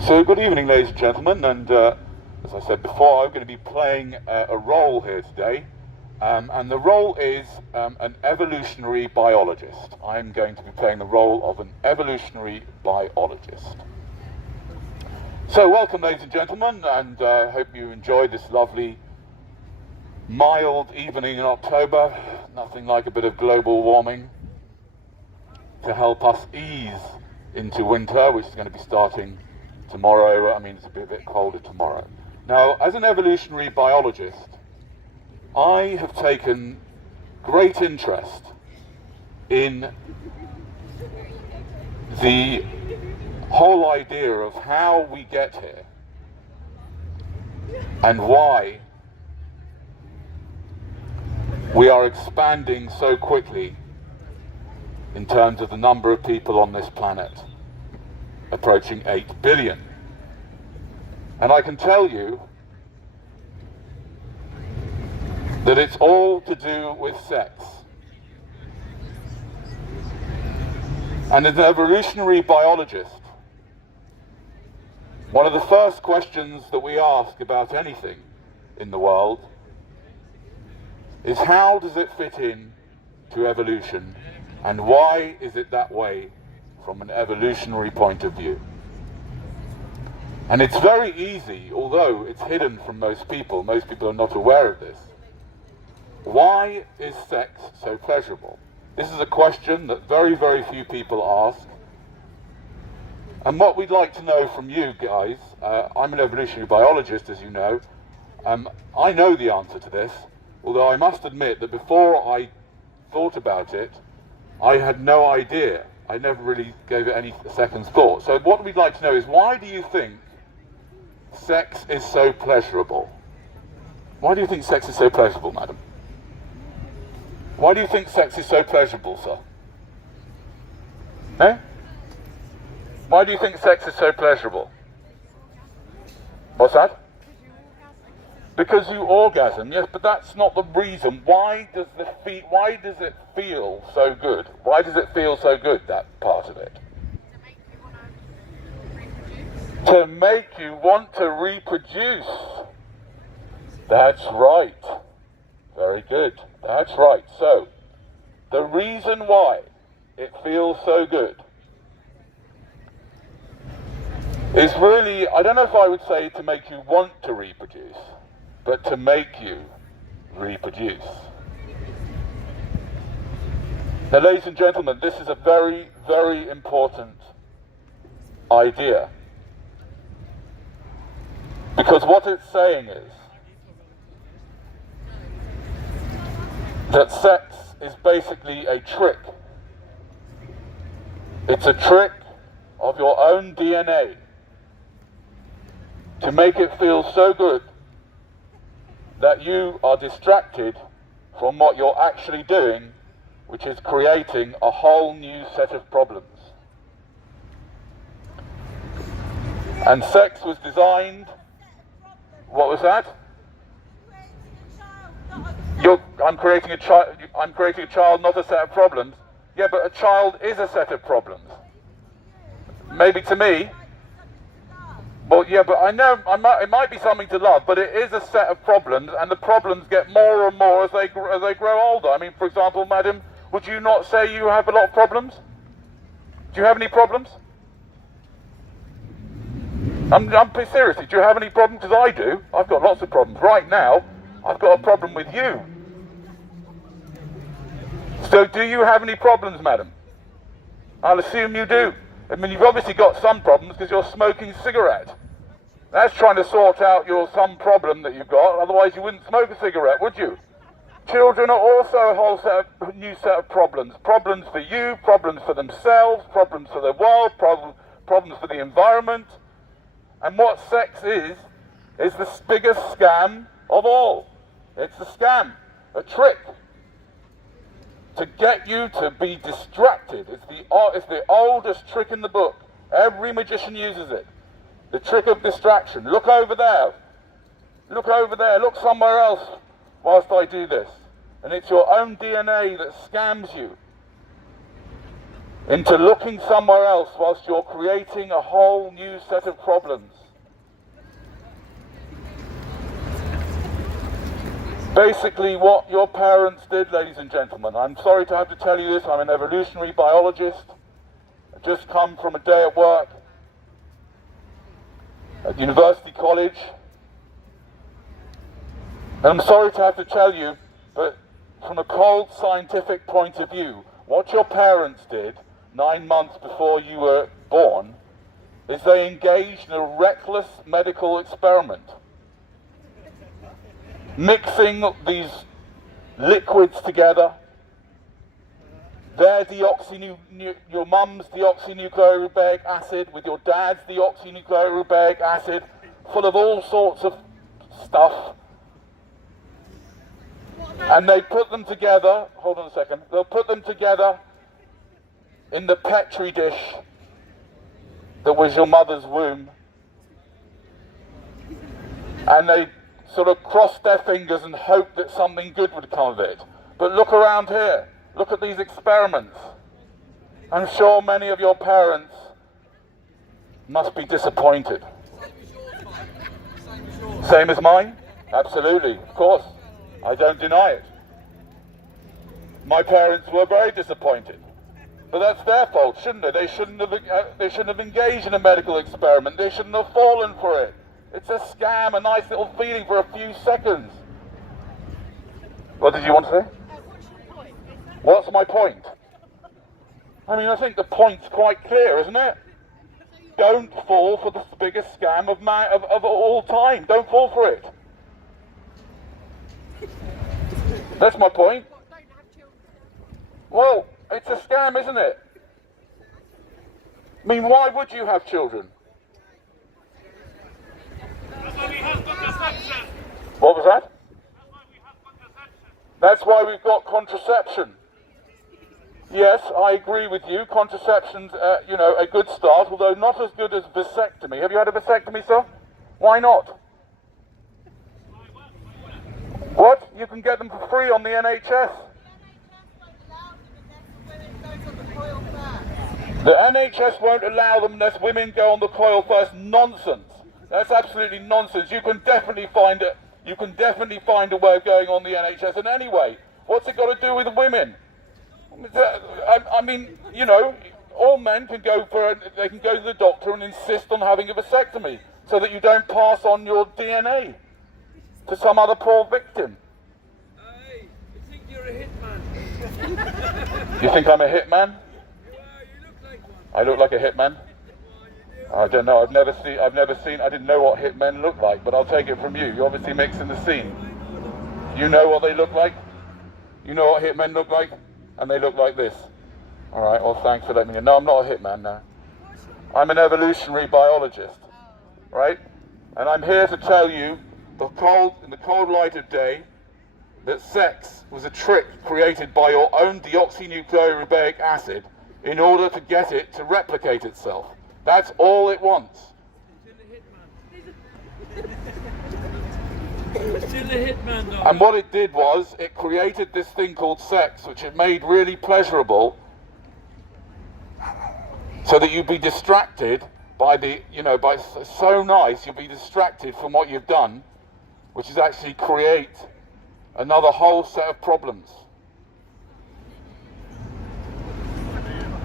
So good evening, ladies and gentlemen, and as I said before, I'm going to be playing a role here today, and the role is an evolutionary biologist. I'm going to be playing the role of an evolutionary biologist. So welcome, ladies and gentlemen, and I hope you enjoyed this lovely mild evening in October. Nothing like a bit of global warming to help us ease into winter, which is going to be starting tomorrow. I mean, it's a bit colder tomorrow. Now, as an evolutionary biologist, I have taken great interest in the whole idea of how we get here and why we are expanding so quickly in terms of the number of people on this planet, approaching 8 billion. And I can tell you that it's all to do with sex. And as an evolutionary biologist, one of the first questions that we ask about anything in the world is how does it fit in to evolution, and why is it that way from an evolutionary point of view? And it's very easy, although it's hidden from most people are not aware of this. Why is sex so pleasurable? This is a question that very, very few people ask. And what we'd like to know from you guys, I'm an evolutionary biologist, as you know. I know the answer to this, although I must admit that before I thought about it, I had no idea. I never really gave it any second's thought. So what we'd like to know is, why do you think sex is so pleasurable? Why do you think sex is so pleasurable, madam? Why do you think sex is so pleasurable, sir? Eh? Why do you think sex is so pleasurable? What's that? Because you orgasm, yes, but that's not the reason. Why does it feel so good? Why does it feel so good, that part of it? To make you want to reproduce. That's right. Very good. That's right. So, the reason why it feels so good is really, I don't know if I would say to make you want to reproduce, but to make you reproduce. Now, ladies and gentlemen, this is a very, very important idea. Because what it's saying is that sex is basically a trick. It's a trick of your own DNA to make it feel so good that you are distracted from what you're actually doing, which is creating a whole new set of problems. And sex was designed... What was that? I'm creating a child, not a set of problems. Yeah, but a child is a set of problems. Maybe to me. Well, yeah, but I know it might be something to love, but it is a set of problems, and the problems get more and more as they grow older. I mean, for example, madam, would you not say you have a lot of problems? Do you have any problems? I'm seriously, do you have any problems? Because I do. I've got lots of problems. Right now, I've got a problem with you. So do you have any problems, madam? I'll assume you do. I mean, you've obviously got some problems because you're smoking a cigarette. That's trying to sort out some problem that you've got, otherwise you wouldn't smoke a cigarette, would you? Children are also a whole new set of problems. Problems for you, problems for themselves, problems for the world, problems for the environment. And what sex is the biggest scam of all. It's a scam, a trick, to get you to be distracted. It's the oldest trick in the book. Every magician uses it. The trick of distraction. Look over there. Look over there. Look somewhere else whilst I do this. And it's your own DNA that scams you. into looking somewhere else whilst you're creating a whole new set of problems. Basically what your parents did, ladies and gentlemen, I'm sorry to have to tell you this, I'm an evolutionary biologist. I just come from a day at work at University College. And I'm sorry to have to tell you, but from a cold scientific point of view, what your parents did 9 months before you were born is they engaged in a reckless medical experiment, mixing these liquids together. Your mum's deoxynucleic acid with your dad's deoxynucleic acid, full of all sorts of stuff. And they put them together, hold on a second, they'll put them together in the Petri dish that was your mother's womb. And they sort of crossed their fingers and hoped that something good would come of it. But look around here, look at these experiments. I'm sure many of your parents must be disappointed. Same as mine? Absolutely, of course. I don't deny it. My parents were very disappointed. But that's their fault, shouldn't it? They shouldn't have engaged in a medical experiment. They shouldn't have fallen for it. It's a scam, a nice little feeling for a few seconds. What did you want to say? What's my point? I mean, I think the point's quite clear, isn't it? Don't fall for the biggest scam of all time. Don't fall for it. That's my point. Well, it's a scam, isn't it? I mean, why would you have children? That's why we have contraception. What was that? That's why we have contraception. That's why we've got contraception. Yes, I agree with you. Contraception's, a good start, although not as good as vasectomy. Have you had a vasectomy, sir? Why not? What? You can get them for free on the NHS. The NHS won't allow them unless women go on the coil first. Nonsense. That's absolutely nonsense. You can definitely find a way of going on the NHS. And anyway, what's it got to do with women? I mean, all men can go they can go to the doctor and insist on having a vasectomy so that you don't pass on your DNA to some other poor victim. Hey, you think you're a hitman? You think I'm a hitman? You look like one. I look like a hitman? I don't know. I've never seen. I didn't know what hitmen look like, but I'll take it from you. You're obviously mixing the scene. You know what they look like? You know what hitmen look like? And they look like this. All right. Well, thanks for letting me know. No, I'm not a hitman now. I'm an evolutionary biologist, right? And I'm here to tell you, in the cold light of day, that sex was a trick created by your own deoxynucleic acid in order to get it to replicate itself. That's all it wants. Still a hitman, though. And what it did was, it created this thing called sex, which it made really pleasurable, so that you'd be distracted by so nice, you'll be distracted from what you've done, which is actually create another whole set of problems.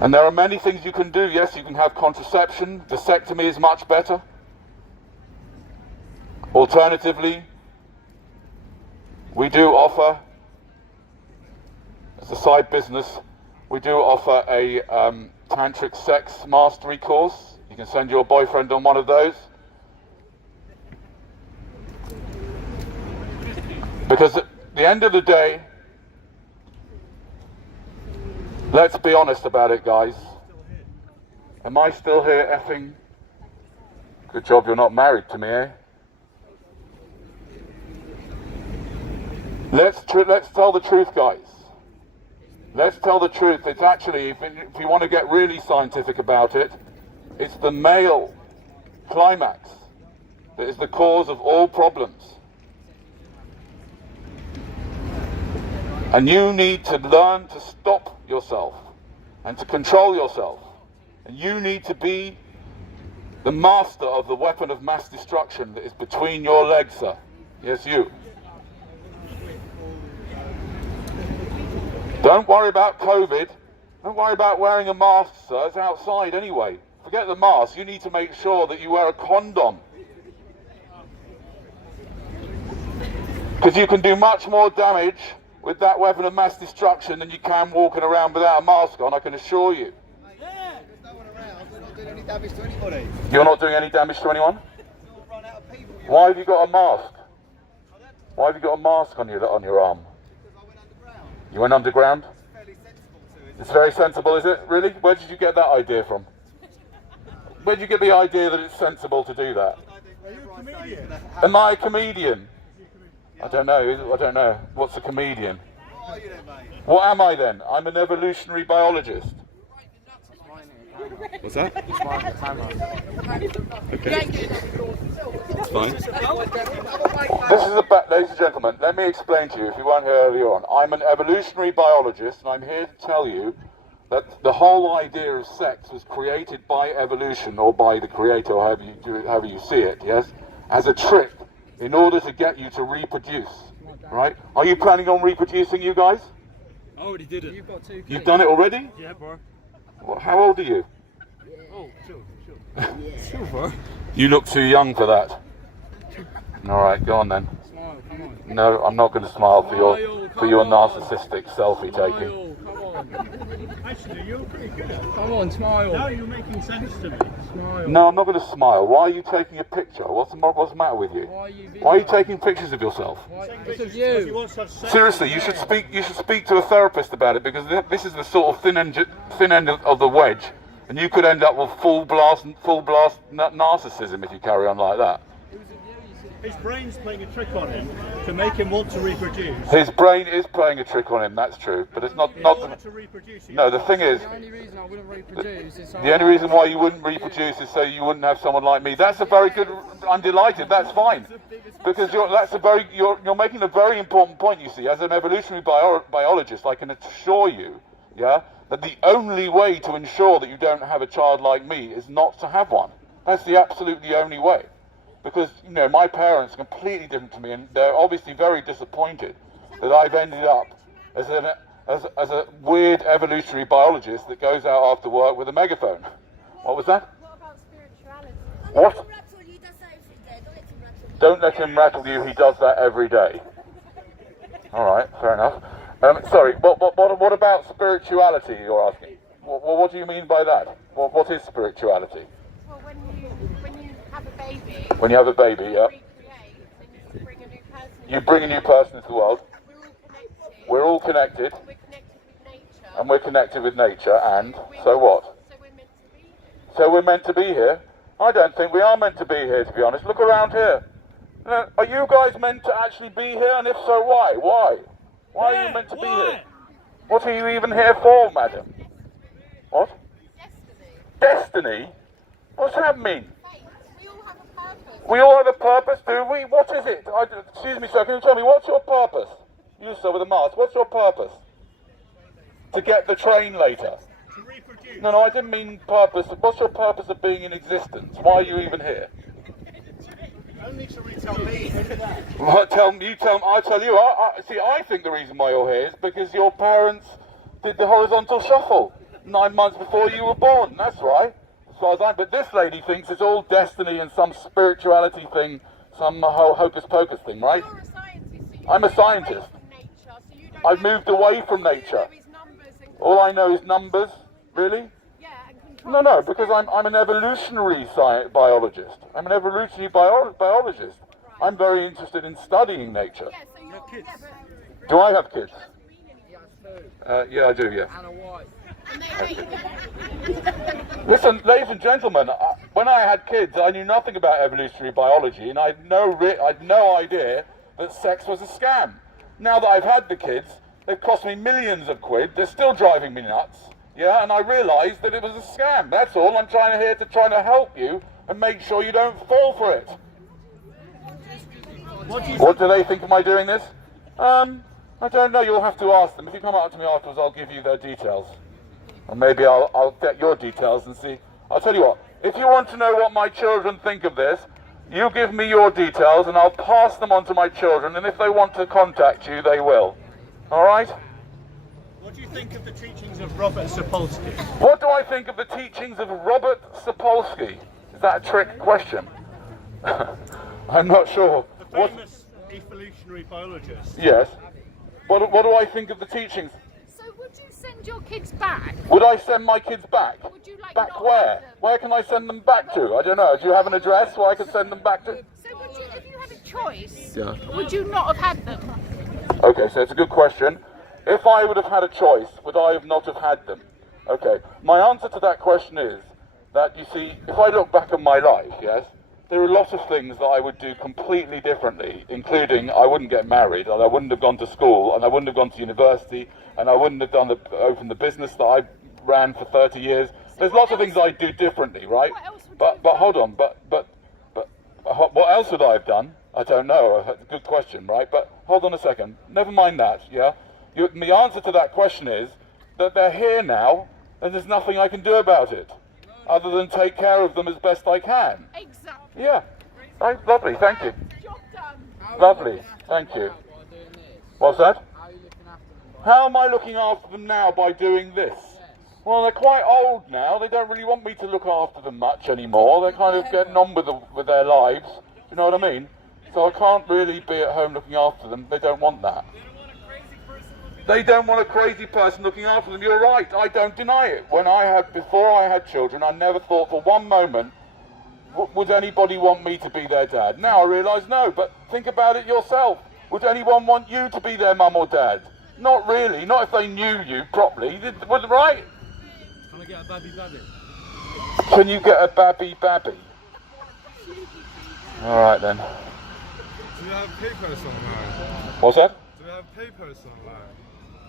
And there are many things you can do. Yes, you can have contraception. Vasectomy is much better. Alternatively, we do offer, as a side business, we do offer a tantric sex mastery course. You can send your boyfriend on one of those. Because at the end of the day, let's be honest about it, guys. Am I still here effing? Good job you're not married to me, eh? Let's tell the truth, guys. Let's tell the truth. It's actually, if you want to get really scientific about it, it's the male climax that is the cause of all problems. And you need to learn to stop yourself and to control yourself. And you need to be the master of the weapon of mass destruction that is between your legs, sir. Yes, you. Don't worry about COVID. Don't worry about wearing a mask, sir. It's outside anyway. Forget the mask. You need to make sure that you wear a condom. Because you can do much more damage with that weapon of mass destruction than you can walking around without a mask on, I can assure you. There's no one around. We're not doing any damage to anybody. You're not doing any damage to anyone? We'll run out of people. Why have you got a mask? Why have you got a mask on your arm? Because I went underground. You went underground? It's fairly sensible to it. It's very sensible, is it? Really? Where did you get that idea from? Where did you get the idea that it's sensible to do that? Are you a comedian? Am I a comedian? I don't know. What's a comedian? What are you then, mate? What am I then? I'm an evolutionary biologist. What's that? Okay. That's fine. This is about, ladies and gentlemen, let me explain to you, if you weren't here earlier on. I'm an evolutionary biologist, and I'm here to tell you that the whole idea of sex was created by evolution, or by the creator, or however you see it, yes, as a trick in order to get you to reproduce, right? Are you planning on reproducing, you guys? I already did it. You've done it already? Yeah, bro. How old are you? Oh, sure. Sure, bro. You look too young for that. Alright, go on then. Smile, come on. No, I'm not going to smile for your narcissistic selfie taking. Smile, come on. Actually, you're pretty good at it. Come on, smile. Now you're making sense to me. Smile. No, I'm not going to smile. Why are you taking a picture? What's the matter with you? Why are you taking pictures of yourself? Because of Because he you. wants to have sex. Seriously, you should speak to a therapist about it, because this is the sort of thin end of the wedge, and you could end up with full blast narcissism if you carry on like that. His brain's playing a trick on him to make him want to reproduce. His brain is playing a trick on him, that's true, but it's not In order to reproduce. No, the thing is, The only reason I wouldn't reproduce is the only reason why you wouldn't reproduce is so you wouldn't have someone like me. That's a very good. I'm delighted. That's fine, because you're making a very important point. You see, as an evolutionary biologist, I can assure you, yeah, that the only way to ensure that you don't have a child like me is not to have one. That's the absolutely only way. Because, you know, my parents are completely different to me, and they're obviously very disappointed that I've ended up as a weird evolutionary biologist that goes out after work with a megaphone. What was that? What about spirituality? What? He does that every day. Don't let him rattle you, he does that every day. Alright, fair enough. Sorry, what about spirituality, you're asking? What do you mean by that? What is spirituality? Well, when you have a baby, When you have a baby, yeah. recreate, then you bring a new person. You bring a new person into the world. We're all connected. We're all connected, We're connected with nature. and we're connected with nature, and so what? So we're meant to be here. So we're meant to be here? I don't think we are meant to be here, to be honest. Look around here. Are you guys meant to actually be here? And if so, why? Why? Why are you meant to be here? What are you even here for, madam? What? Destiny. Destiny? What's that mean? Fate. We all have a purpose. We all have a purpose, do we? What is it? Excuse me, sir, can you tell me, what's your purpose? You, sir, with a mask, what's your purpose? To get the train later? To reproduce. No, I didn't mean purpose. What's your purpose of being in existence? Why are you even here? Only to retell me. Well, I tell you. I think the reason why you're here is because your parents did the horizontal shuffle 9 months before you were born. That's right. As far as but this lady thinks it's all destiny and some spirituality thing, some whole hocus pocus thing, right? You're a scientist. So I'm a scientist. I've moved away from nature. All I know is numbers. Really? Yeah, and control. No, because I'm an evolutionary biologist. I'm an evolutionary biologist. I'm very interested in studying nature. Yeah, so you're kids. Yeah, but Do I have kids? mean Yeah, I do, yeah. And a wife. and they Listen, ladies and gentlemen, when I had kids, I knew nothing about evolutionary biology, and I had no idea that sex was a scam. Now that I've had the kids, they've cost me millions of quid. They're still driving me nuts. Yeah, and I realised that it was a scam. That's all. I'm trying to help you and make sure you don't fall for it. What do they think of my doing this? I don't know. You'll have to ask them. If you come up to me afterwards, I'll give you their details. Or maybe I'll get your details and see. I'll tell you what, if you want to know what my children think of this, you give me your details and I'll pass them on to my children, and if they want to contact you, they will. All right? What do you think of the teachings of Robert Sapolsky? What do I think of the teachings of Robert Sapolsky? Is that a trick question? I'm not sure. The famous evolutionary biologist. Yes. What do I think of the teachings? So would you send your kids back? Would I send my kids back? Would you like Back not where? have them? Where can I send them back to? I don't know. Do you have an address where I can send them back to? So would you, if you had a choice, Yeah. would you not have had them? Okay, so it's a good question. If I would have had a choice, would I have not have had them? Okay, my answer to that question is that, you see, if I look back on my life, yes, there are a lot of things that I would do completely differently, including I wouldn't get married, and I wouldn't have gone to school, and I wouldn't have gone to university, and I wouldn't have opened the business that I ran for 30 years. There's lots of things I'd do differently, right? What else would you But hold on, but what else would I have done? I don't know. That's a good question, right? But hold on a second. Never mind that, yeah? The answer to that question is that they're here now, and there's nothing I can do about it, other than take care of them as best I can. Exactly. Yeah. Right, lovely, thank you. Job done. Lovely, thank you. What's that? How are you looking after them? How am I looking after them now by doing this? Well, they're quite old now. They don't really want me to look after them much anymore. They're kind of getting on with their lives. Do you know what I mean? So I can't really be at home looking after them. They don't want that. They don't want a crazy person looking after them. You're right. I don't deny it. Before I had children, I never thought for one moment, would anybody want me to be their dad? Now I realise no. But think about it yourself. Would anyone want you to be their mum or dad? Not really. Not if they knew you properly. Right? Can I get a babby babby? Can you get a babby babby? All right then. Do you have papers online? What's that? Do you have papers online?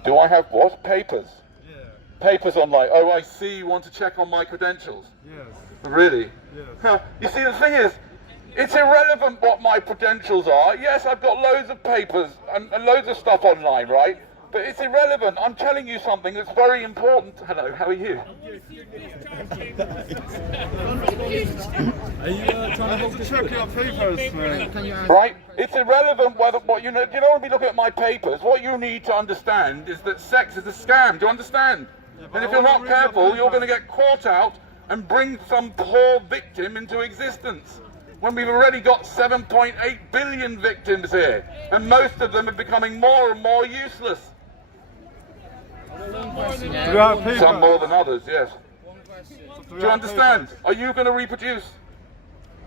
Do I have what? Papers? Yeah. Papers online. Oh, I see. You want to check on my credentials? Yes. Really? Yes. Huh. You see, the thing is, it's irrelevant what my credentials are. Yes, I've got loads of papers and loads of stuff online, right? But it's irrelevant. I'm telling you something that's very important. Hello, how are you? Are you trying to hold this? Check your papers, man. Can you ask? Right? It's irrelevant whether what you know. You don't want to be looking at my papers. What you need to understand is that sex is a scam. Do you understand? but And if I you're wanna not read your careful, you're going to papers. get caught out and bring some poor victim into existence. When we've already got 7.8 billion victims here, and most of them are becoming more and more useless. Do you have papers? Some more than others, yes. One question. Do you understand? Are you going to reproduce?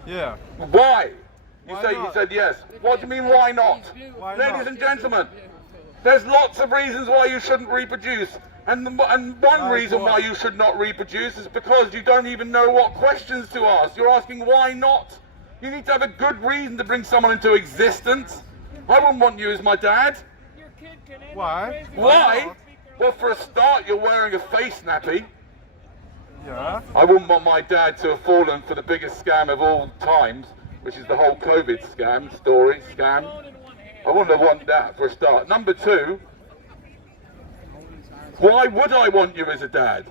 Yeah. Why? You Why say you not? said yes. What do you mean why not? Why Ladies not? and gentlemen, there's lots of reasons why you shouldn't reproduce. And one Like reason what? why you should not reproduce is because you don't even know what questions to ask. You're asking why not? You need to have a good reason to bring someone into existence. I wouldn't want you as my dad. Why? Why? Well, for a start, you're wearing a face nappy. Yeah. I wouldn't want my dad to have fallen for the biggest scam of all times, which is the whole COVID scam. I wouldn't want that for a start. Number two, why would I want you as a dad?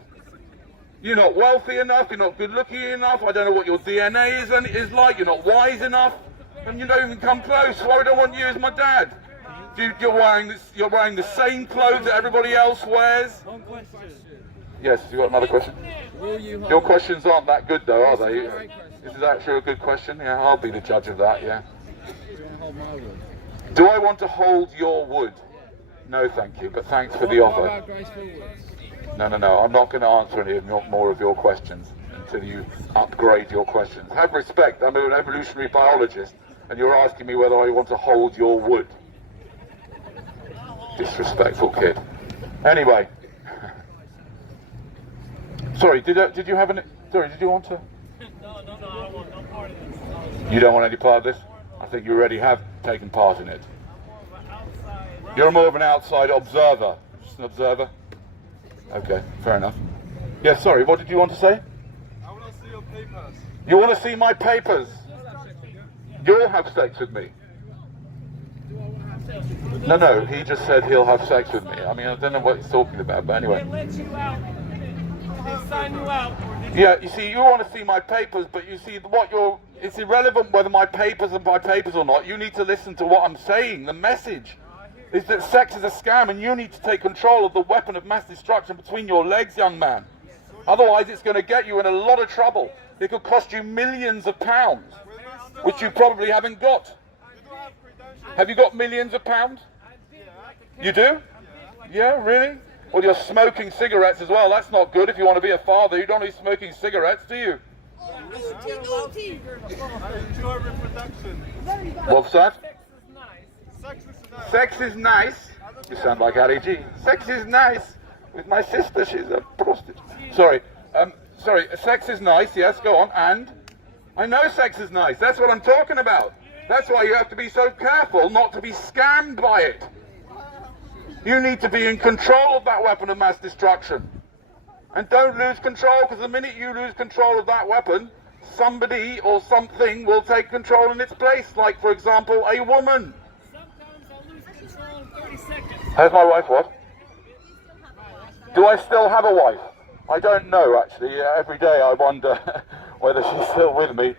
You're not wealthy enough, you're not good looking enough, I don't know what your DNA is like, you're not wise enough, and you don't even come close. Why would I want you as my dad? You're wearing the same clothes that everybody else wears. One question. Yes, you got another question? Will you hold? Your questions aren't that good though, are they? It's a great question. This is actually a good question. Yeah, I'll be the judge of that, yeah. Do you want to hold my wood? Do I want to hold your wood? No, thank you, but thanks for the What offer. about graceful woods? No, I'm not going to answer any more of your questions until you upgrade your questions. Have respect, I'm an evolutionary biologist, and you're asking me whether I want to hold your wood. Disrespectful kid. Anyway. Sorry, did you have any... Sorry, did you want to... No, I want no part of this. You don't want any part of this? I think you already have taken part in it. You're more of an outside observer. Just an observer? Okay, fair enough. Yeah, sorry, what did you want to say? I want to see your papers. You want to see my papers? You'll have sex with me. No, he just said he'll have sex with me. I mean, I don't know what he's talking about, but anyway. Yeah, you see, you want to see my papers, but you see it's irrelevant whether my papers are my papers or not. You need to listen to what I'm saying. The message is that sex is a scam, and you need to take control of the weapon of mass destruction between your legs, young man. Otherwise, it's going to get you in a lot of trouble. It could cost you millions of pounds, which you probably haven't got. Have you got millions of pounds? You do? Yeah, really? Well, you're smoking cigarettes as well. That's not good if you want to be a father. You don't want to be smoking cigarettes, do you? Enjoy reproduction. What's that? Sex is nice. Sex is nice. You sound like Harry G. Sex is nice. With my sister, she's a prostitute. Sorry. Sex is nice. Yes, go on. And I know sex is nice. That's what I'm talking about. That's why you have to be so careful not to be scammed by it. You need to be in control of that weapon of mass destruction. And don't lose control, because the minute you lose control of that weapon, somebody or something will take control in its place. Like, for example, a woman. Sometimes I lose control in 30 seconds. Has my wife what? Do I still have a wife? I don't know, actually. Every day I wonder whether she's still with me.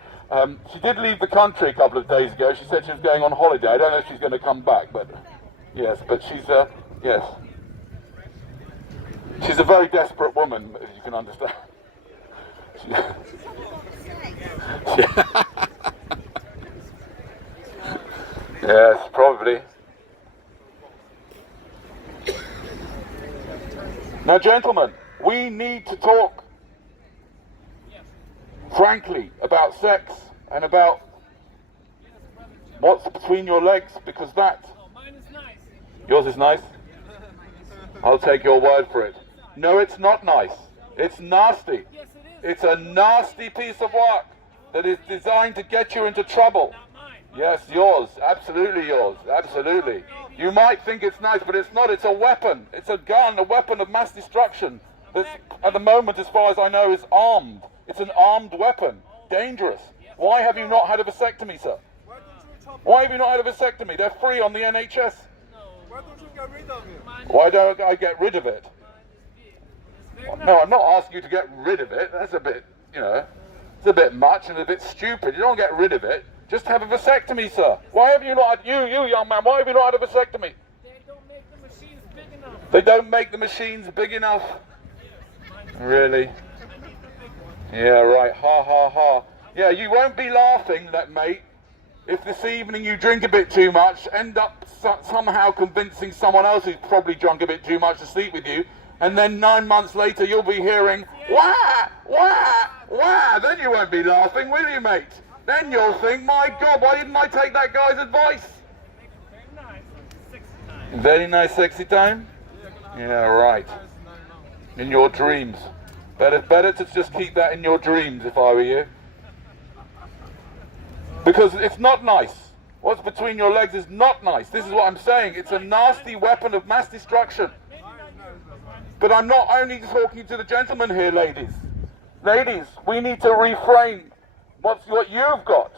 She did leave the country a couple of days ago. She said she was going on holiday. I don't know if she's going to come back, but yes, but she's, yes. She's a very desperate woman, as you can understand. Yes, probably. Now, gentlemen, we need to talk frankly about sex and about what's between your legs, because that... Mine is nice. Yours is nice? I'll take your word for it. No, it's not nice. It's nasty. Yes, it is. It's a nasty piece of work that is designed to get you into trouble. Not mine. Yes, yours. Absolutely yours. Absolutely. You might think it's nice, but it's not. It's a weapon. It's a gun, a weapon of mass destruction. That's, at the moment, as far as I know, is armed. It's an armed weapon. Dangerous. Why have you not had a vasectomy, sir? Why have you not had a vasectomy? They're free on the NHS. Why don't you get rid of it? Why don't I get rid of it? No, I'm not asking you to get rid of it. That's a bit, it's a bit much and a bit stupid. You don't get rid of it. Just have a vasectomy, sir. Why have you not had, you young man, why have you not had a vasectomy? They don't make the machines big enough. They don't make the machines big enough. Really? Yeah, right. Ha, ha, ha. Yeah, you won't be laughing, mate, if this evening you drink a bit too much, end up somehow convincing someone else who's probably drunk a bit too much to sleep with you, and then 9 months later you'll be hearing, wah, wah, wah. Then you won't be laughing, will you, mate? Then you'll think, my God, why didn't I take that guy's advice? Very nice, sexy time? Yeah, right. In your dreams. Better to just keep that in your dreams if I were you. Because it's not nice. What's between your legs is not nice. This is what I'm saying. It's a nasty weapon of mass destruction. But I'm not only talking to the gentlemen here, ladies. Ladies, we need to reframe what you've got.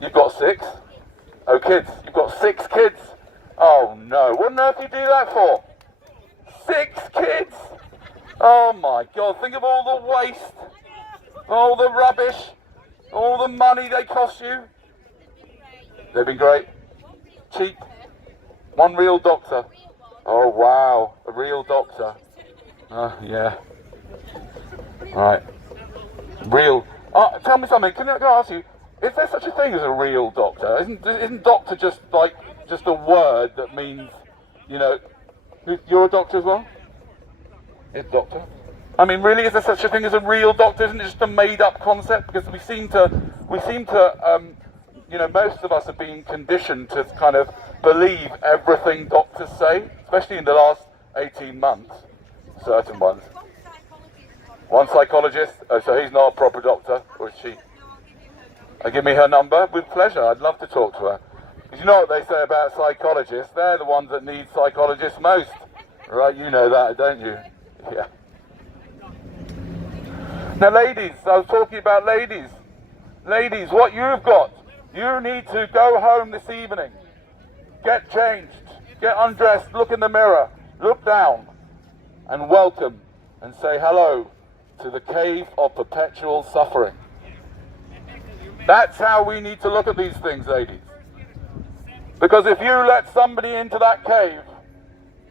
You've got 6? Oh, kids. You've got 6 kids? Oh, no. What on earth do you do that for? 6 kids? Oh, my God. Think of all the waste, all the rubbish, all the money they cost you. They've been great. Cheap. One real doctor. Oh, wow. A real doctor. Oh, yeah. Right. Real. Tell me something. Can I ask you, is there such a thing as a real doctor? Isn't doctor just a word that means, you're a doctor as well? It's doctor. I mean, really, is there such a thing as a real doctor? Isn't it just a made-up concept? Because we seem to, most of us have been conditioned to kind of believe everything doctors say, especially in the last 18 months, certain ones. One psychologist, so he's not a proper doctor, or is she? Give me her number, with pleasure, I'd love to talk to her. Because you know what they say about psychologists, they're the ones that need psychologists most. Right, you know that, don't you? Yeah. Now ladies, I was talking about ladies. Ladies, what you've got, you need to go home this evening, get changed, get undressed, look in the mirror, look down, and welcome and say hello to the cave of perpetual suffering. That's how we need to look at these things, ladies. Because if you let somebody into that cave,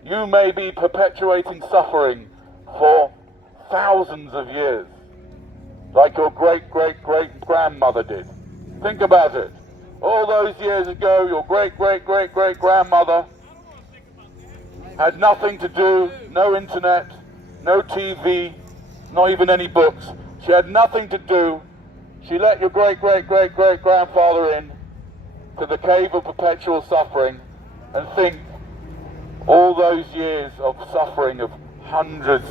you may be perpetuating suffering for thousands of years, like your great-great-great-grandmother did. Think about it. All those years ago, your great-great-great-great-grandmother had nothing to do, no internet, no TV, not even any books. She had nothing to do. She let your great-great-great-great-grandfather in to the cave of perpetual suffering, and think all those years of suffering of hundreds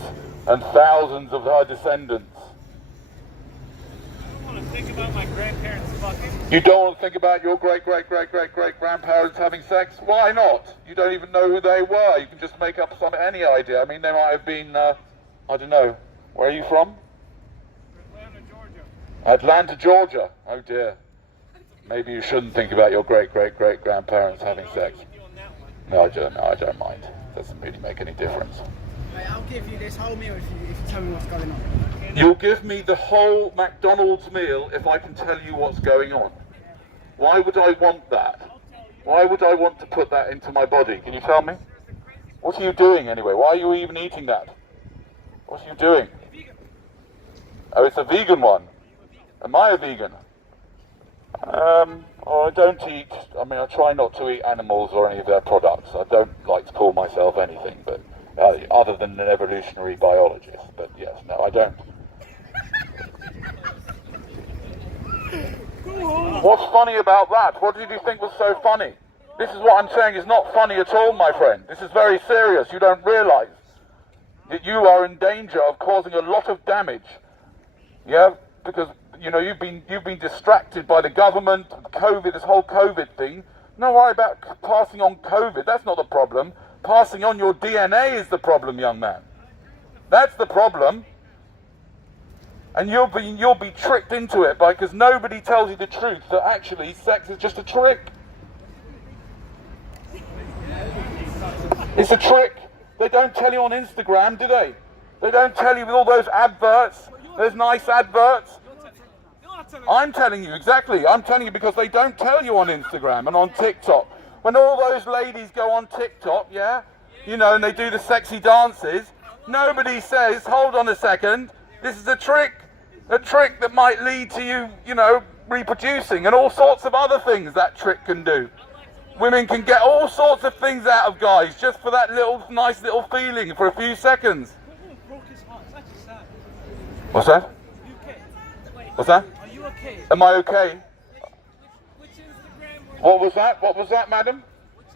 and thousands of her descendants. I don't want to think about my grandparents fucking. You don't want to think about your great-great-great-great-great-grandparents having sex? Why not? You don't even know who they were. You can just make up any idea. I mean, they might have been, I don't know. Where are you from? Atlanta, Georgia. Atlanta, Georgia. Oh dear. Maybe you shouldn't think about your great-great-great-grandparents having sex. No, I don't mind. Doesn't really make any difference. Mate, I'll give you this whole meal if you tell me what's going on. You'll give me the whole McDonald's meal if I can tell you what's going on. Why would I want that? Why would I want to put that into my body? Can you tell me? What are you doing anyway? Why are you even eating that? What are you doing? Oh, it's a vegan one. Am I a vegan? I don't eat, I mean, I try not to eat animals or any of their products. I don't like to call myself anything, but other than an evolutionary biologist. But yes, no, I don't. What's funny about that? What did you think was so funny? This is what I'm saying is not funny at all, my friend. This is very serious. You don't realize that you are in danger of causing a lot of damage. Yeah, because you know you've been distracted by the government, COVID, this whole COVID thing. Don't worry about passing on COVID. That's not the problem. Passing on your DNA is the problem, young man. That's the problem. And you'll be tricked into it because nobody tells you the truth that actually sex is just a trick. It's a trick. They don't tell you on Instagram, do they? They don't tell you with all those adverts, those nice adverts. I'm telling you, exactly. I'm telling you because they don't tell you on Instagram and on TikTok. When all those ladies go on TikTok, yeah, you know, and they do the sexy dances, nobody says, hold on a second, this is a trick that might lead to you, you know, reproducing and all sorts of other things that trick can do. Women can get all sorts of things out of guys just for that nice little feeling for a few seconds. What's that? What's that? Are you okay? Am I okay? Which Instagram? What was that? What was that, madam? Which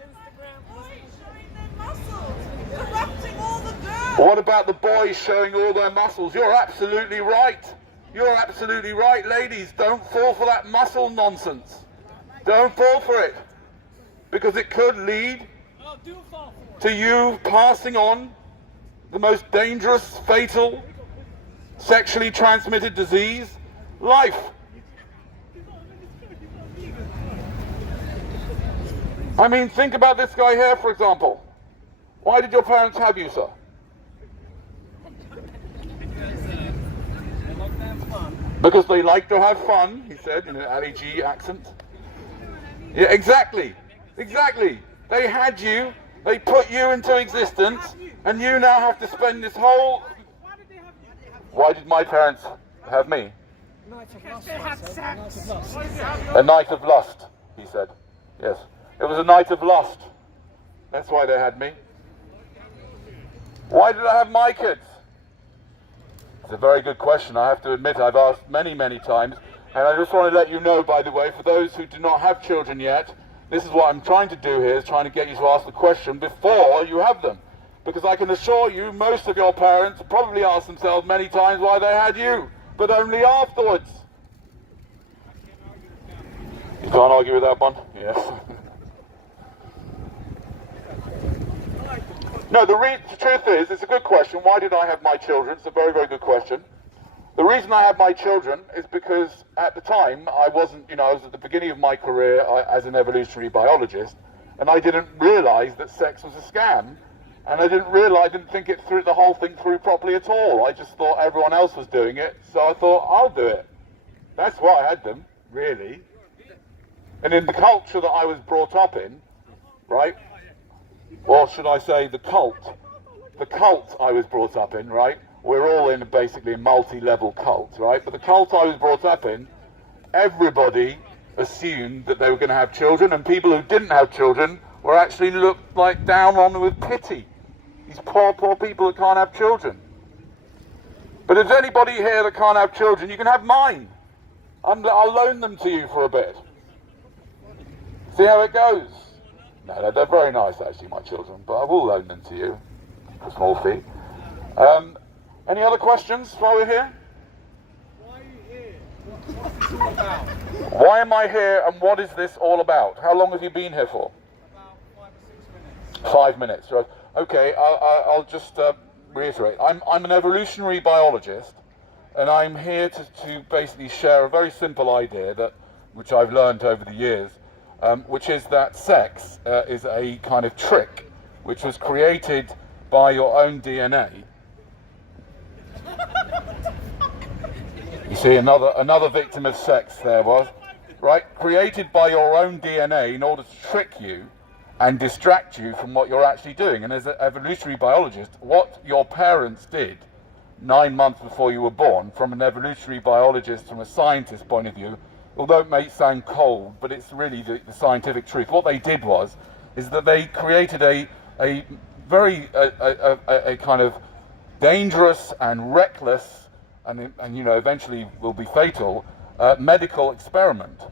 Instagram? What about the boys showing all their muscles? You're absolutely right. You're absolutely right, ladies. Don't fall for that muscle nonsense. Don't fall for it. Because it could lead to you passing on the most dangerous, fatal, sexually transmitted disease, life. I mean, think about this guy here, for example. Why did your parents have you, sir? Because they like to have fun, he said in an Ali G accent. Yeah, exactly. Exactly. They had you, they put you into existence, and you now have to spend this whole... Why did my parents have me? A night of lust, he said. Yes. It was a night of lust. That's why they had me. Why did I have my kids? It's a very good question. I have to admit I've asked many, many times. And I just want to let you know, by the way, for those who do not have children yet, this is what I'm trying to do here, is trying to get you to ask the question before you have them. Because I can assure you, most of your parents probably asked themselves many times why they had you, but only afterwards. You can't argue with that one? Yes. No, the truth is, it's a good question. Why did I have my children? It's a very, very good question. The reason I had my children is because at the time I wasn't, you know, I was at the beginning of my career as an evolutionary biologist, and I didn't realize that sex was a scam, And I didn't think it through the whole thing through properly at all. I just thought everyone else was doing it, so I thought I'll do it. That's why I had them, really. And in the culture that I was brought up in, right, or should I say the cult I was brought up in, right, we're all in basically a multi-level cult, right, but the cult I was brought up in, everybody assumed that they were going to have children, and people who didn't have children were actually looked like down on with pity. These poor people that can't have children. But if there's anybody here that can't have children, you can have mine. I'll loan them to you for a bit. See how it goes. No, they're very nice actually, my children, but I will loan them to you for a small fee. Any other questions while we're here? Why are you here? What's this all about? Why am I here and what is this all about? How long have you been here for? About 5 or 6 minutes. 5 minutes, right. Okay, I'll just reiterate. I'm an evolutionary biologist, and I'm here to basically share a very simple idea which I've learned over the years, which is that sex is a kind of trick which was created by your own DNA. You see, another victim of sex there was, right? Created by your own DNA in order to trick you and distract you from what you're actually doing. And as an evolutionary biologist, what your parents did 9 months before you were born, from an evolutionary biologist, from a scientist's point of view, although it may sound cold, but it's really the scientific truth. What they did is that they created a very kind of dangerous and reckless and eventually will be fatal medical experiment.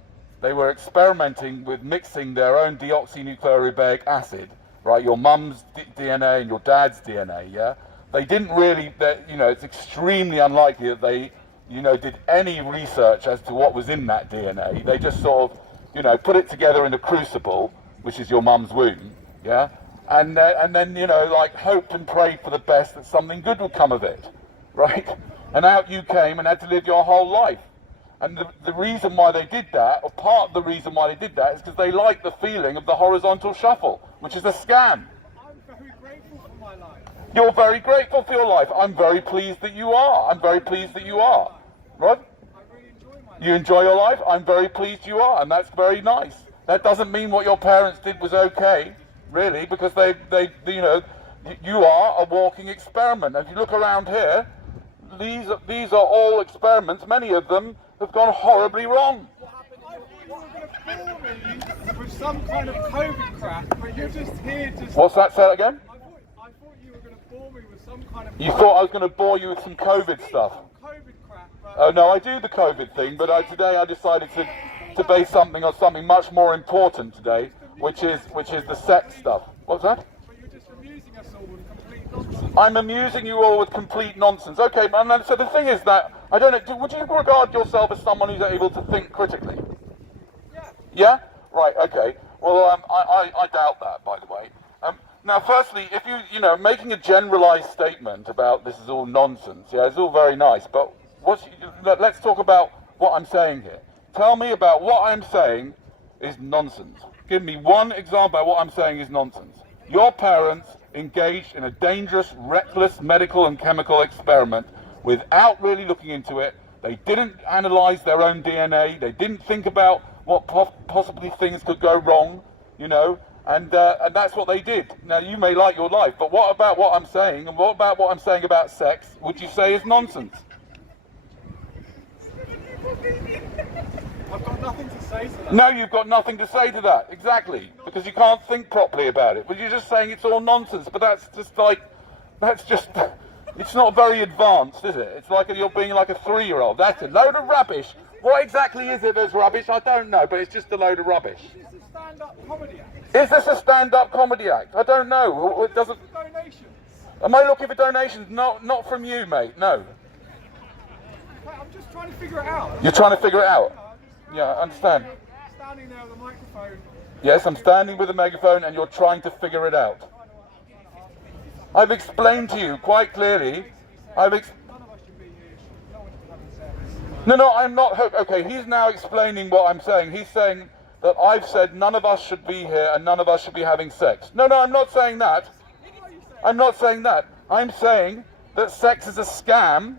They were experimenting with mixing their own deoxynucleorubic acid, right? Your mum's DNA and your dad's DNA, yeah? They didn't really, it's extremely unlikely that they, did any research as to what was in that DNA. They just sort of, put it together in a crucible, which is your mum's womb, yeah? And then, hoped and prayed for the best that something good would come of it, right? And out you came and had to live your whole life. And the reason why they did that, or part of the reason why they did that, is because they liked the feeling of the horizontal shuffle, which is a scam. I'm very grateful for my life. You're very grateful for your life. I'm very pleased that you are. I'm very pleased that you are. Right? I really enjoy my life. You enjoy your life? I'm very pleased you are, and that's very nice. That doesn't mean what your parents did was okay, really, because you are a walking experiment. If you look around here, these are all experiments. Many of them have gone horribly wrong. I thought you were going to bore me with some kind of COVID crap, but you're just here to... What's that? Say that again? I thought you were going to bore me with some kind of... You thought I was going to bore you with some COVID stuff? COVID crap, but... Oh no, I do the COVID thing, but today I decided to base something on something much more important today, which is the sex stuff. What's that? But you're just amusing us all with complete nonsense. I'm amusing you all with complete nonsense. Okay, man, so the thing is that, I don't know, would you regard yourself as someone who's able to think critically? Yeah. Yeah? Right, okay. Well, I doubt that, by the way. Now, firstly, if making a generalized statement about this is all nonsense, yeah, it's all very nice, but let's talk about what I'm saying here. Tell me about what I'm saying is nonsense. Give me one example of what I'm saying is nonsense. Your parents engaged in a dangerous, reckless medical and chemical experiment without really looking into it. They didn't analyze their own DNA. They didn't think about what possibly things could go wrong, and that's what they did. Now, you may like your life, but what about what I'm saying, and what about what I'm saying about sex, would you say is nonsense? I've got nothing to say to that. No, you've got nothing to say to that, exactly, because you can't think properly about it. But you're just saying it's all nonsense, but it's not very advanced, is it? It's like you're being like a 3-year-old. That's a load of rubbish. What exactly is it that's rubbish? I don't know, but it's just a load of rubbish. Is this a stand-up comedy act? Is this a stand-up comedy act? I don't know. It doesn't. Donations? Am I looking for donations? No, not from you, mate. No. Wait, I'm just trying to figure it out. You're trying to figure it out. Yeah, I understand. You're standing there with a microphone. Yes, I'm standing with a megaphone and you're trying to figure it out. I've explained to you quite clearly. None of us should be here. No one's having sex. No, I'm not. Okay, he's now explaining what I'm saying. He's saying that I've said none of us should be here and none of us should be having sex. No, I'm not saying that. I'm not saying that. I'm saying that sex is a scam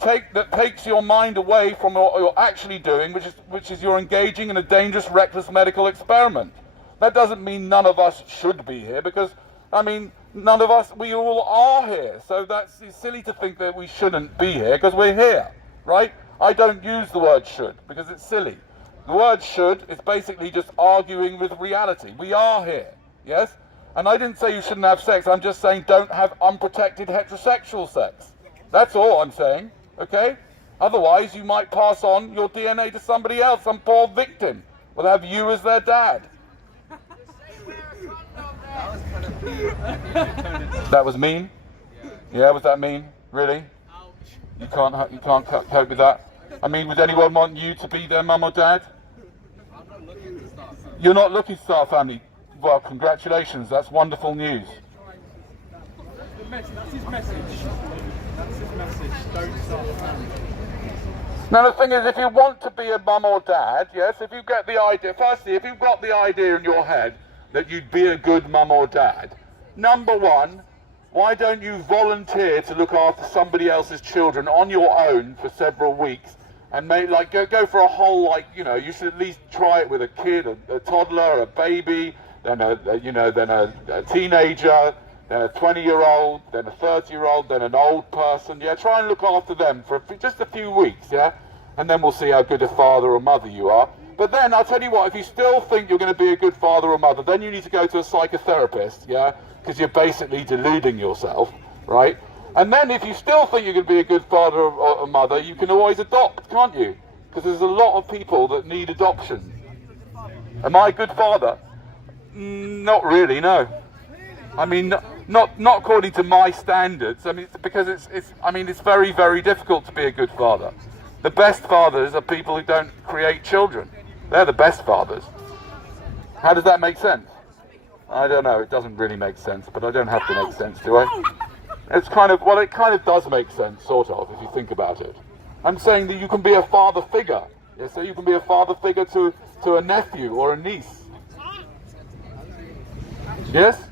that takes your mind away from what you're actually doing, which is you're engaging in a dangerous, reckless medical experiment. That doesn't mean none of us should be here, because, I mean, none of us, we all are here. So it's silly to think that we shouldn't be here, because we're here, right? I don't use the word should, because it's silly. The word should is basically just arguing with reality. We are here, yes? And I didn't say you shouldn't have sex. I'm just saying don't have unprotected heterosexual sex. That's all I'm saying, okay? Otherwise, you might pass on your DNA to somebody else, some poor victim. Will have you as their dad. That was mean? Yeah, was that mean? Really? You can't cope with that? I mean, would anyone want you to be their mum or dad? You're not looking to start a family? Well, congratulations, that's wonderful news. That's his message. That's his message. Don't start a family. Now the thing is, if you want to be a mum or dad, yes, if you get the idea, firstly, if you've got the idea in your head that you'd be a good mum or dad, number one, why don't you volunteer to look after somebody else's children on your own for several weeks, and go for a whole, you should at least try it with a kid, a toddler, a baby, then a teenager, then a 20-year-old, then a 30-year-old, then an old person. Yeah, try and look after them for just a few weeks, yeah? And then we'll see how good a father or mother you are. But then, I'll tell you what, if you still think you're going to be a good father or mother, then you need to go to a psychotherapist, yeah? Because you're basically deluding yourself, right? And then if you still think you're going to be a good father or mother, you can always adopt, can't you? Because there's a lot of people that need adoption. Am I a good father? Not really, no. I mean, not according to my standards. I mean, because it's very, very difficult to be a good father. The best fathers are people who don't create children. They're the best fathers. How does that make sense? I don't know. It doesn't really make sense, but I don't have to make sense, do I? It kind of does make sense, sort of, if you think about it. I'm saying that you can be a father figure. Yeah, so you can be a father figure to a nephew or a niece. Yes?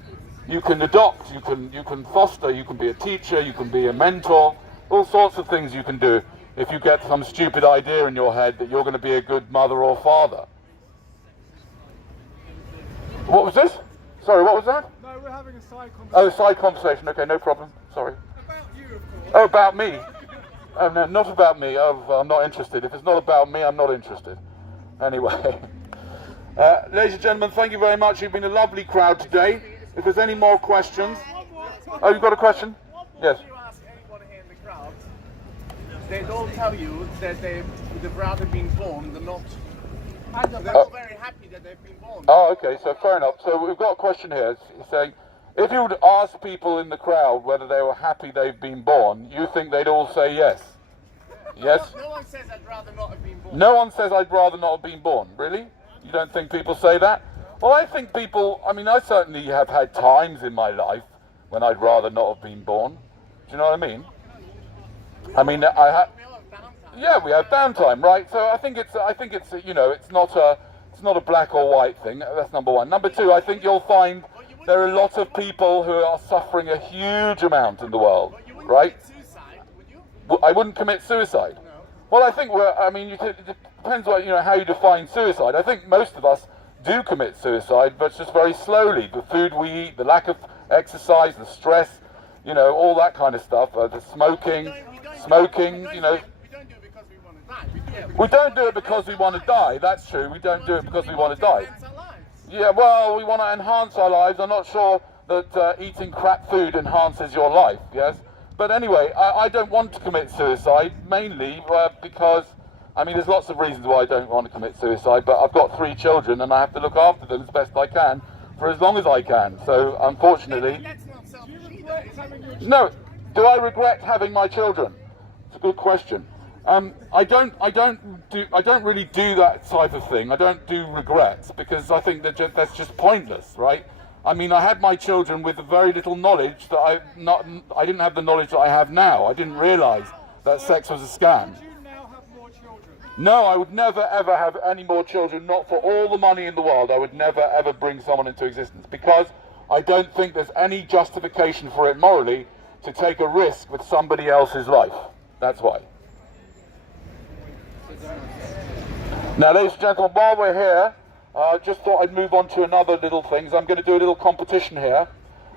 You can adopt, you can foster, you can be a teacher, you can be a mentor, all sorts of things you can do if you get some stupid idea in your head that you're going to be a good mother or father. What was this? Sorry, what was that? No, we're having a side conversation. Oh, side conversation, okay, no problem, sorry. About you, of course. Oh, about me? Oh, no, not about me, I'm not interested. If it's not about me, I'm not interested. Anyway. Ladies and gentlemen, thank you very much. You've been a lovely crowd today. If there's any more questions... Oh, you've got a question? Yes. If you ask anybody here in the crowd, they all tell you that they'd rather been born than not. They're all very happy that they've been born. Oh, okay, so fair enough. So we've got a question here. It's saying, if you would ask people in the crowd whether they were happy they've been born, you think they'd all say yes? Yes? No one says I'd rather not have been born. No one says I'd rather not have been born. Really? You don't think people say that? Well, I think people, I mean, I certainly have had times in my life when I'd rather not have been born. Do you know what I mean? I mean, yeah, we have downtime, right? So I think it's it's not a black or white thing. That's number one. Number two, I think you'll find there are a lot of people who are suffering a huge amount in the world, right? I wouldn't commit suicide. Well, I think it depends on how you define suicide. I think most of us do commit suicide, but it's just very slowly. The food we eat, the lack of exercise, the stress, all that kind of stuff. The smoking. We don't do it because we want to die. We don't do it because we want to die. That's true. We don't do it because we want to die. Yeah, well, we want to enhance our lives. I'm not sure that eating crap food enhances your life. Yes. But anyway, I don't want to commit suicide, mainly because, there's lots of reasons why I don't want to commit suicide, but I've got 3 children and I have to look after them as best I can for as long as I can. So, unfortunately... That's not selfish either. No, do I regret having my children? It's a good question. I don't really do that type of thing. I don't do regrets because I think that's just pointless, right? I had my children with very little knowledge that I didn't have the knowledge that I have now. I didn't realise that sex was a scam. Would you now have more children? No, I would never ever have any more children, not for all the money in the world. I would never ever bring someone into existence because I don't think there's any justification for it morally to take a risk with somebody else's life. That's why. Now, ladies and gentlemen, while we're here, just thought I'd move on to another little thing. I'm going to do a little competition here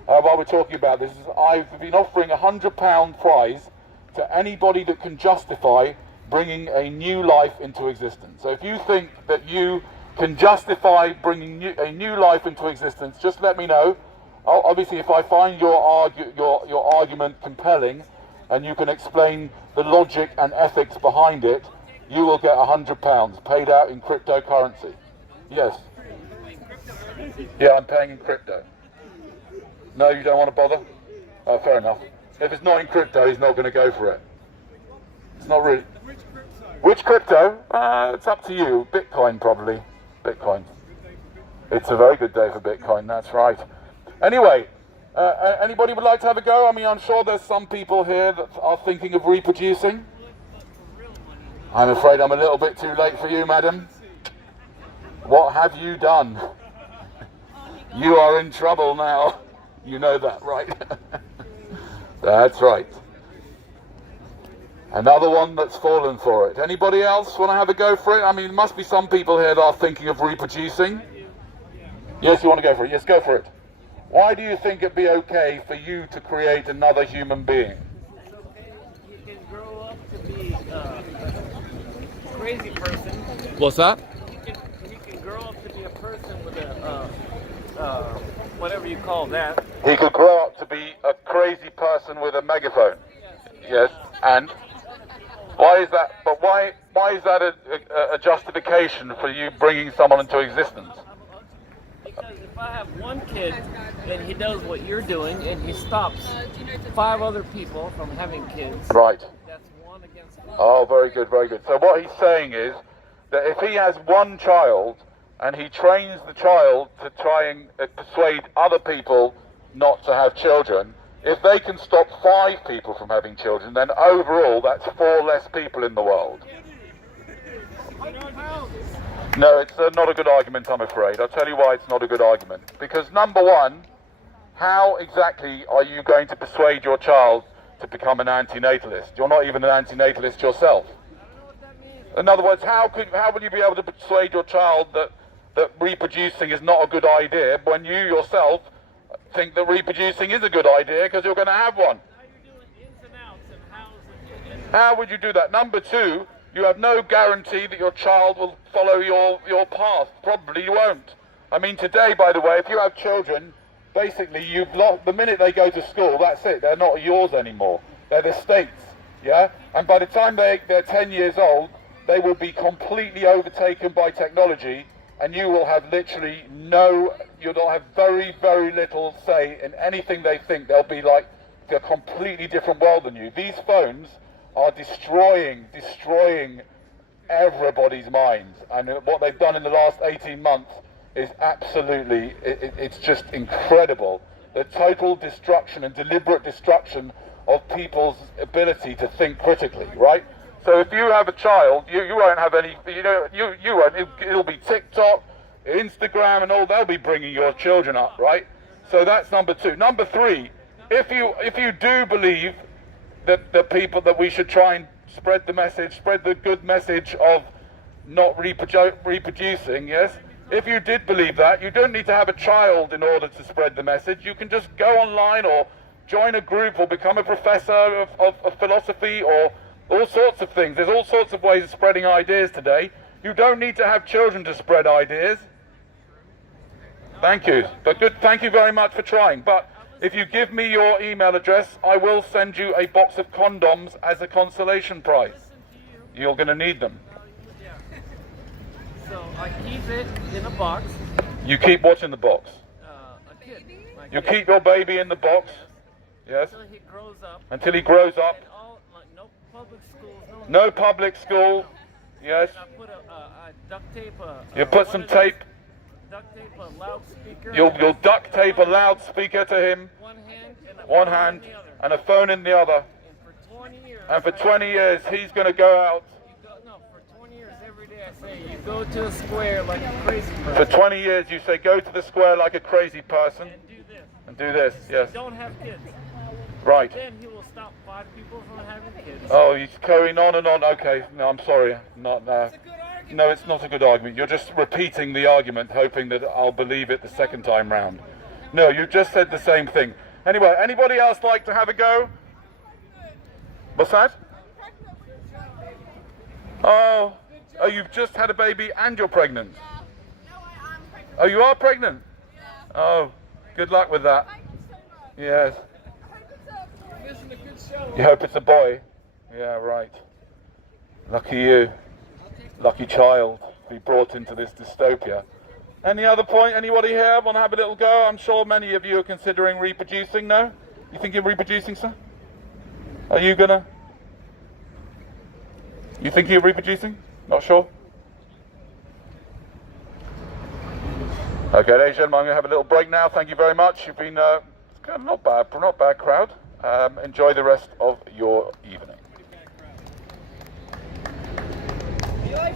while we're talking about this. I've been offering a £100 prize to anybody that can justify bringing a new life into existence. So if you think that you can justify bringing a new life into existence, just let me know. Obviously, if I find your argument compelling and you can explain the logic and ethics behind it, you will get £100 paid out in cryptocurrency. Yes. Yeah, I'm paying in crypto. No, you don't want to bother? Oh, fair enough. If it's not in crypto, he's not going to go for it. It's not really. Which crypto? It's up to you. Bitcoin, probably. Bitcoin. It's a very good day for Bitcoin, that's right. Anyway, anybody would like to have a go? I mean, I'm sure there's some people here that are thinking of reproducing. I'm afraid I'm a little bit too late for you, madam. What have you done? You are in trouble now. You know that, right? That's right. Another one that's fallen for it. Anybody else want to have a go for it? I mean, there must be some people here that are thinking of reproducing. Yes, you want to go for it? Yes, go for it. Why do you think it'd be okay for you to create another human being? You can grow up to be a crazy person. What's that? You can grow up to be a person with a whatever you call that. He could grow up to be a crazy person with a megaphone. Yes, and why is that? But why is that a justification for you bringing someone into existence? Because if I have one kid and he does what you're doing and he stops 5 other people from having kids, Right. that's 1 against 1. Oh, very good, very good. So what he's saying is that if he has one child and he trains the child to try and persuade other people not to have children, if they can stop 5 people from having children, then overall that's 4 less people in the world. No, it's not a good argument, I'm afraid. I'll tell you why it's not a good argument. Because number one, how exactly are you going to persuade your child to become an antinatalist? You're not even an antinatalist yourself. In other words, how will you be able to persuade your child that reproducing is not a good idea when you yourself think that reproducing is a good idea because you're going to have one? How would you do that? Number two, you have no guarantee that your child will follow your path. Probably you won't. I mean, today, by the way, if you have children, basically you've lost, the minute they go to school, that's it. They're not yours anymore. They're the state's, yeah? And by the time they're 10 years old, they will be completely overtaken by technology, and you will have literally you'll have very, very little say in anything they think. They'll be like a completely different world than you. These phones are destroying everybody's minds, and what they've done in the last 18 months is absolutely, it's just incredible. The total destruction and deliberate destruction of people's ability to think critically, right? So if you have a child, you won't have any, you won't, it'll be TikTok, Instagram and all, they'll be bringing your children up, right? So that's number two. Number three, if you do believe that the people that we should try and spread the good message of not reproducing, yes? If you did believe that, you don't need to have a child in order to spread the message. You can just go online or join a group or become a professor of philosophy or all sorts of things. There's all sorts of ways of spreading ideas today. You don't need to have children to spread ideas. Thank you. But good. Thank you very much for trying. But if you give me your email address, I will send you a box of condoms as a consolation prize. You're going to need them. So I keep it in a box. You keep what's in the box? A kid. You keep your baby in the box, yes? Until he grows up. Until he grows up. And all, like, no public schools. No public school, yes? I put I duct tape You put some tape. Duct tape a loudspeaker. You'll duct tape a loudspeaker to him. One hand And a phone in the other. And for 20 years, he's going to go out. For 20 years, every day I say, you go to the square like a crazy person. For 20 years, you say, go to the square like a crazy person. And do this. and do this. Yes. Don't have kids. Right. Then he will stop 5 people from having kids. Oh, he's carrying on and on. Okay. No, I'm sorry. Not no. No, it's not a good argument. You're just repeating the argument, hoping that I'll believe it the second time round. No, you just said the same thing. Anyway, anybody else like to have a go? What's that? Oh, you've just had a baby and you're pregnant? Oh, you are pregnant? Oh, good luck with that. Yes. You hope it's a boy? Yeah, right. Lucky you. Lucky child to be brought into this dystopia. Any other point? Anybody here want to have a little go? I'm sure many of you are considering reproducing, no? You think you're reproducing, sir? Are you gonna? You think you're reproducing? Not sure? Okay, ladies and gentlemen, I'm going to have a little break now. Thank you very much. You've been kind of not bad crowd. Enjoy the rest of your evening. You like